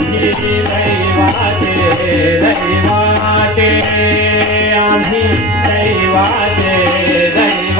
आम्ही दैवाचे दैवाचे आम्ही दैवाचे दैवाचे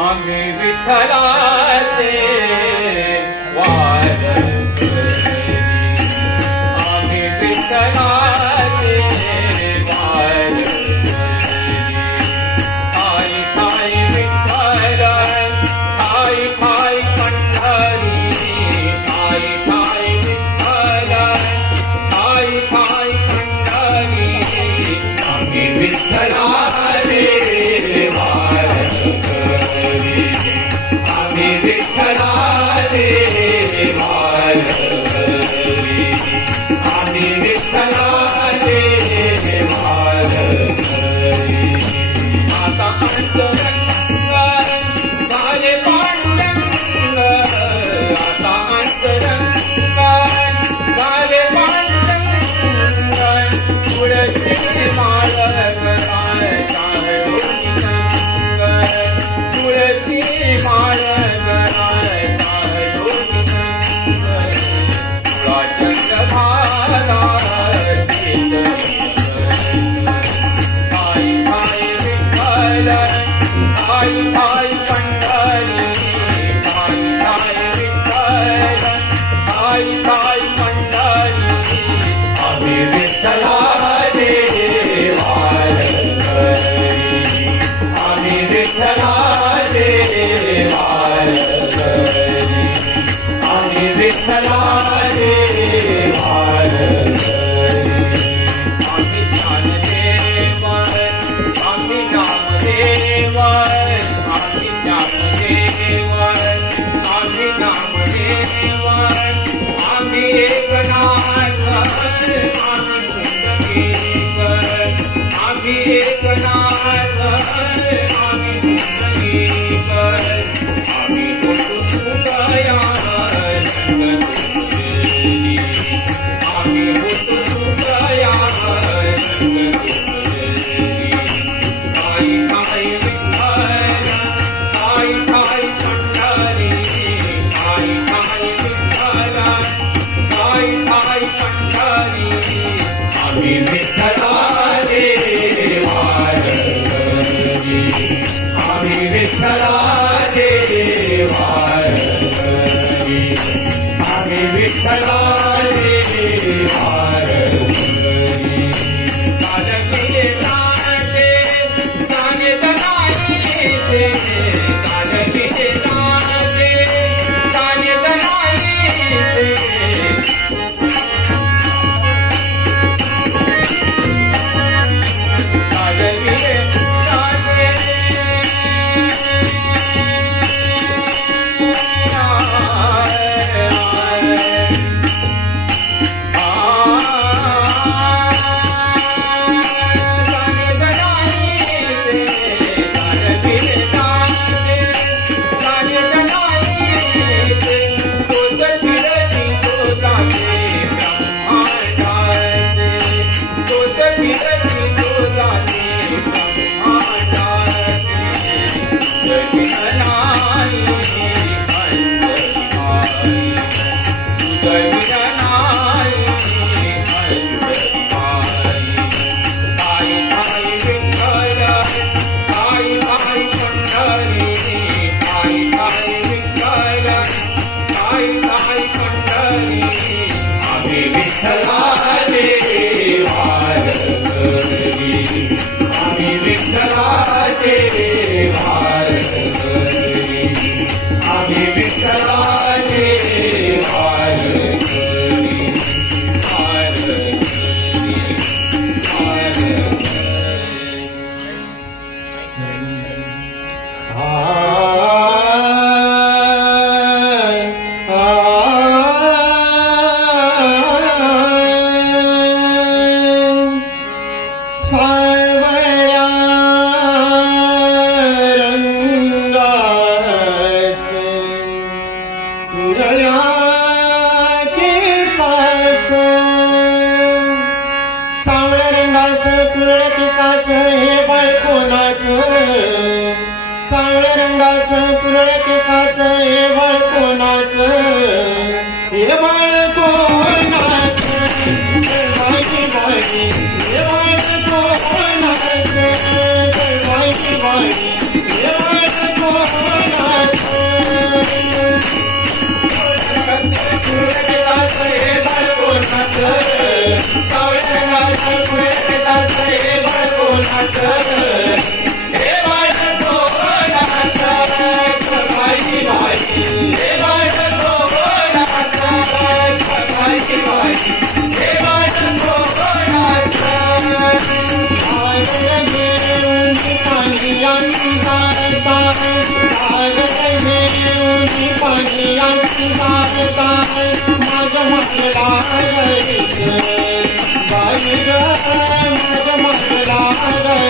आम्ही विठ्ठलाचे Hello. Amen.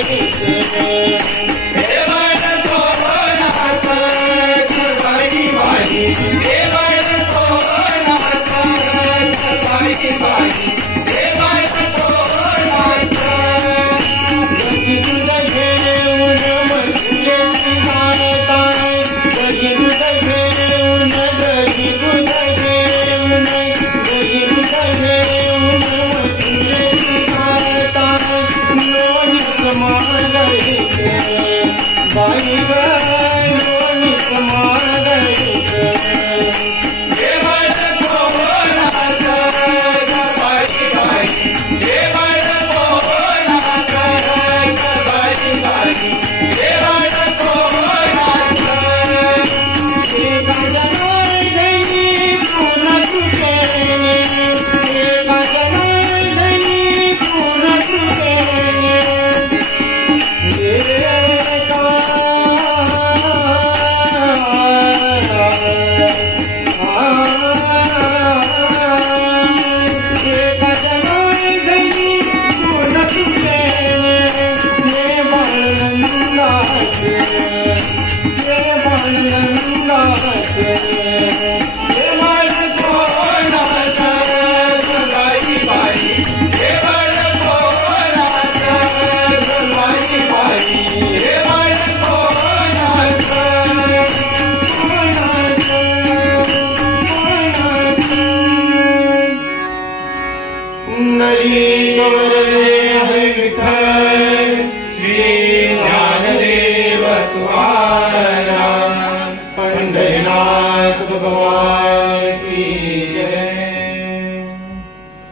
Thank you.